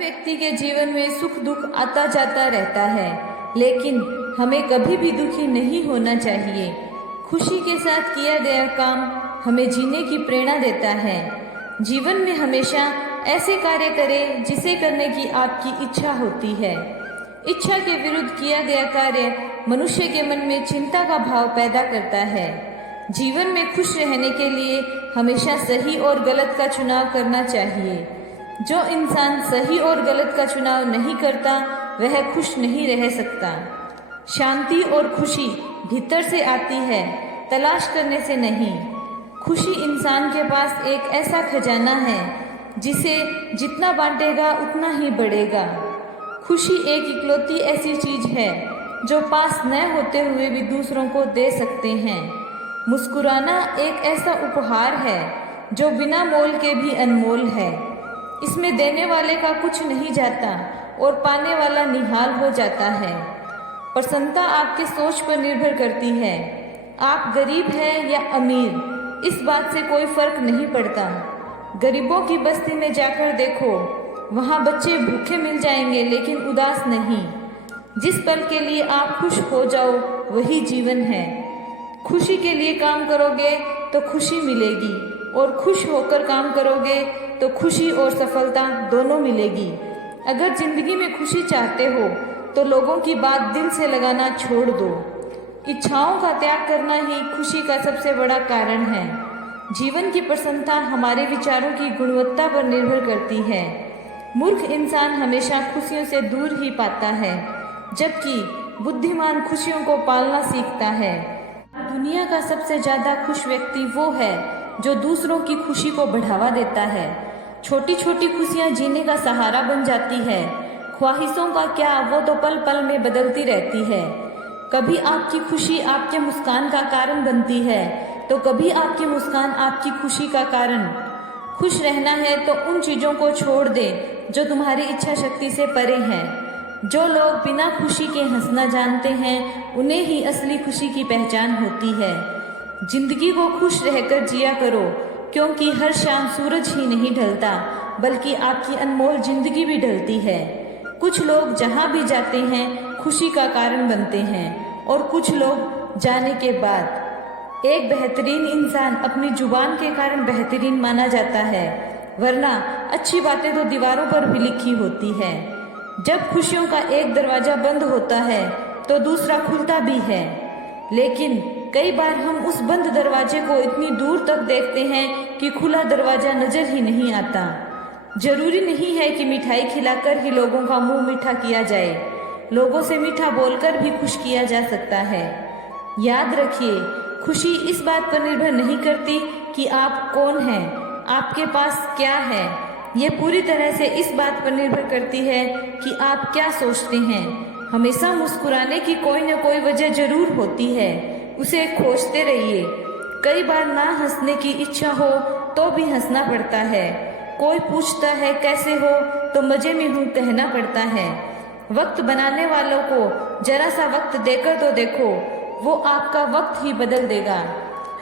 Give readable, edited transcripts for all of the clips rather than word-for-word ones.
व्यक्ति के जीवन में सुख दुख आता जाता रहता है, लेकिन हमें कभी भी दुखी नहीं होना चाहिए। खुशी के साथ किया गया काम हमें जीने की प्रेरणा देता है। जीवन में हमेशा ऐसे कार्य करें जिसे करने की आपकी इच्छा होती है। इच्छा के विरुद्ध किया गया कार्य मनुष्य के मन में चिंता का भाव पैदा करता है। जीवन में खुश रहने के लिए हमेशा सही और गलत का चुनाव करना चाहिए। जो इंसान सही और गलत का चुनाव नहीं करता वह खुश नहीं रह सकता। शांति और खुशी भीतर से आती है, तलाश करने से नहीं। खुशी इंसान के पास एक ऐसा खजाना है जिसे जितना बांटेगा उतना ही बढ़ेगा। खुशी एक इकलौती ऐसी चीज है जो पास न होते हुए भी दूसरों को दे सकते हैं। मुस्कुराना एक ऐसा उपहार है जो बिना मोल के भी अनमोल है। इसमें देने वाले का कुछ नहीं जाता और पाने वाला निहाल हो जाता है। प्रसन्नता आपके सोच पर निर्भर करती है। आप गरीब हैं या अमीर, इस बात से कोई फर्क नहीं पड़ता। गरीबों की बस्ती में जाकर देखो, वहाँ बच्चे भूखे मिल जाएंगे लेकिन उदास नहीं। जिस पल के लिए आप खुश हो जाओ वही जीवन है। खुशी के लिए काम करोगे तो खुशी मिलेगी और खुश होकर काम करोगे तो खुशी और सफलता दोनों मिलेगी। अगर जिंदगी में खुशी चाहते हो तो लोगों की बात दिल से लगाना छोड़ दो। इच्छाओं का त्याग करना ही खुशी का सबसे बड़ा कारण है। जीवन की प्रसन्नता हमारे विचारों की गुणवत्ता पर निर्भर करती है। मूर्ख इंसान हमेशा खुशियों से दूर ही पाता है, जबकि बुद्धिमान खुशियों को पालना सीखता है। दुनिया का सबसे ज्यादा खुश व्यक्ति वो है जो दूसरों की खुशी को बढ़ावा देता है। छोटी छोटी खुशियां जीने का सहारा बन जाती है। ख्वाहिशों का क्या, वो तो पल पल में बदलती रहती है। कभी आपकी खुशी आपके मुस्कान का कारण बनती है तो कभी आपकी मुस्कान आपकी खुशी का कारण। खुश रहना है तो उन चीजों को छोड़ दे जो तुम्हारी इच्छा शक्ति से परे हैं। जो लोग बिना खुशी के हंसना जानते हैं उन्हें ही असली खुशी की पहचान होती है। जिंदगी को खुश रहकर जिया करो, क्योंकि हर शाम सूरज ही नहीं ढलता बल्कि आपकी अनमोल जिंदगी भी ढलती है। कुछ लोग जहाँ भी जाते हैं खुशी का कारण बनते हैं और कुछ लोग जाने के बाद। एक बेहतरीन इंसान अपनी जुबान के कारण बेहतरीन माना जाता है, वरना अच्छी बातें तो दीवारों पर भी लिखी होती है। जब खुशियों का एक दरवाजा बंद होता है तो दूसरा खुलता भी है, लेकिन कई बार हम उस बंद दरवाजे को इतनी दूर तक देखते हैं कि खुला दरवाजा नजर ही नहीं आता। जरूरी नहीं है कि मिठाई खिलाकर ही लोगों का मुंह मीठा किया जाए। लोगों से मीठा बोलकर भी खुश किया जा सकता है। याद रखिए, खुशी इस बात पर निर्भर नहीं करती कि आप कौन हैं, आपके पास क्या है। ये पूरी तरह से इस बात पर निर्भर करती है कि आप क्या सोचते हैं। हमेशा मुस्कुराने की कोई न कोई वजह जरूर होती है, उसे खोजते रहिए। कई बार ना हंसने की इच्छा हो तो भी हंसना पड़ता है। कोई पूछता है कैसे हो तो मजे में हूँ कहना पड़ता है। वक्त बनाने वालों को जरा सा वक्त देकर तो देखो, वो आपका वक्त ही बदल देगा।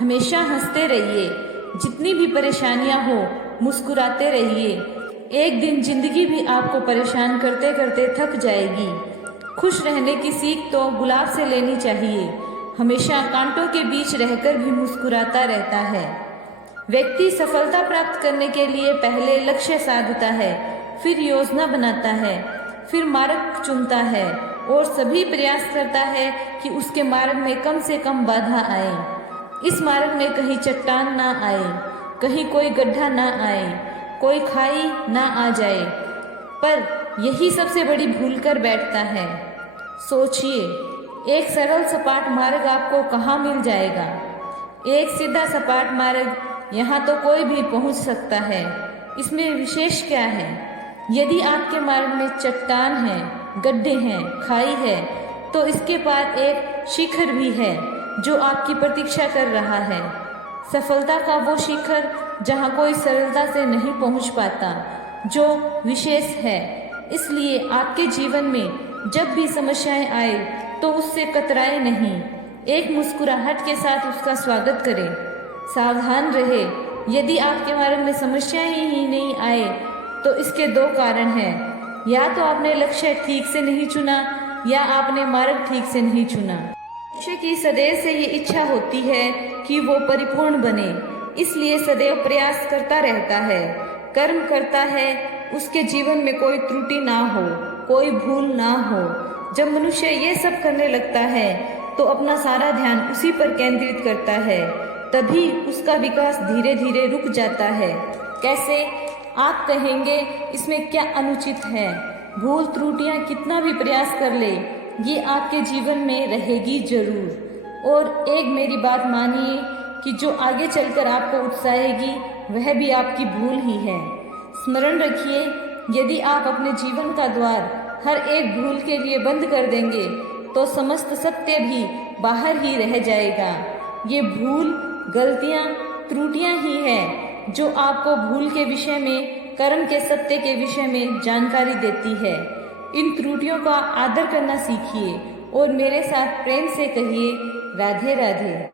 हमेशा हंसते रहिए, जितनी भी परेशानियां हो मुस्कुराते रहिए। एक दिन जिंदगी भी आपको परेशान करते करते थक जाएगी। खुश रहने की सीख तो गुलाब से लेनी चाहिए। हमेशा कांटों के बीच रहकर भी मुस्कुराता रहता है। व्यक्ति सफलता प्राप्त करने के लिए पहले लक्ष्य साधता है, फिर योजना बनाता है, फिर मार्ग चुनता है और सभी प्रयास करता है कि उसके मार्ग में कम से कम बाधा आए। इस मार्ग में कहीं चट्टान ना आए, कहीं कोई गड्ढा ना आए, कोई खाई ना आ जाए, पर यही सबसे बड़ी भूल कर बैठता है। सोचिए, एक सरल सपाट मार्ग आपको कहाँ मिल जाएगा। एक सीधा सपाट मार्ग यहाँ तो कोई भी पहुँच सकता है, इसमें विशेष क्या है। यदि आपके मार्ग में चट्टान है, गड्ढे हैं, खाई है, तो इसके पार एक शिखर भी है जो आपकी प्रतीक्षा कर रहा है। सफलता का वो शिखर जहाँ कोई सरलता से नहीं पहुँच पाता, जो विशेष है। इसलिए आपके जीवन में जब भी समस्याएं आए तो उससे कतराए नहीं, एक मुस्कुराहट के साथ उसका स्वागत करें। सावधान रहे, यदि आपके मार्ग में समस्याएं ही नहीं आए तो इसके दो कारण हैं। या तो आपने लक्ष्य ठीक से नहीं चुना या आपने मार्ग ठीक से नहीं चुना। मनुष्य की सदैव से ये इच्छा होती है कि वो परिपूर्ण बने, इसलिए सदैव प्रयास करता रहता है, कर्म करता है, उसके जीवन में कोई त्रुटि ना हो, कोई भूल ना हो। जब मनुष्य ये सब करने लगता है तो अपना सारा ध्यान उसी पर केंद्रित करता है, तभी उसका विकास धीरे धीरे रुक जाता है। कैसे? आप कहेंगे इसमें क्या अनुचित है? भूल त्रुटियां कितना भी प्रयास कर ले, ये आपके जीवन में रहेगी जरूर। और एक मेरी बात मानिए कि जो आगे चलकर आपको उकसाएगी वह भी आपकी भूल ही है। स्मरण रखिए, यदि आप अपने जीवन का द्वार हर एक भूल के लिए बंद कर देंगे तो समस्त सत्य भी बाहर ही रह जाएगा। ये भूल, गलतियां, त्रुटियां ही है जो आपको भूल के विषय में, कर्म के सत्य के विषय में जानकारी देती है। इन त्रुटियों का आदर करना सीखिए और मेरे साथ प्रेम से कहिए, राधे राधे।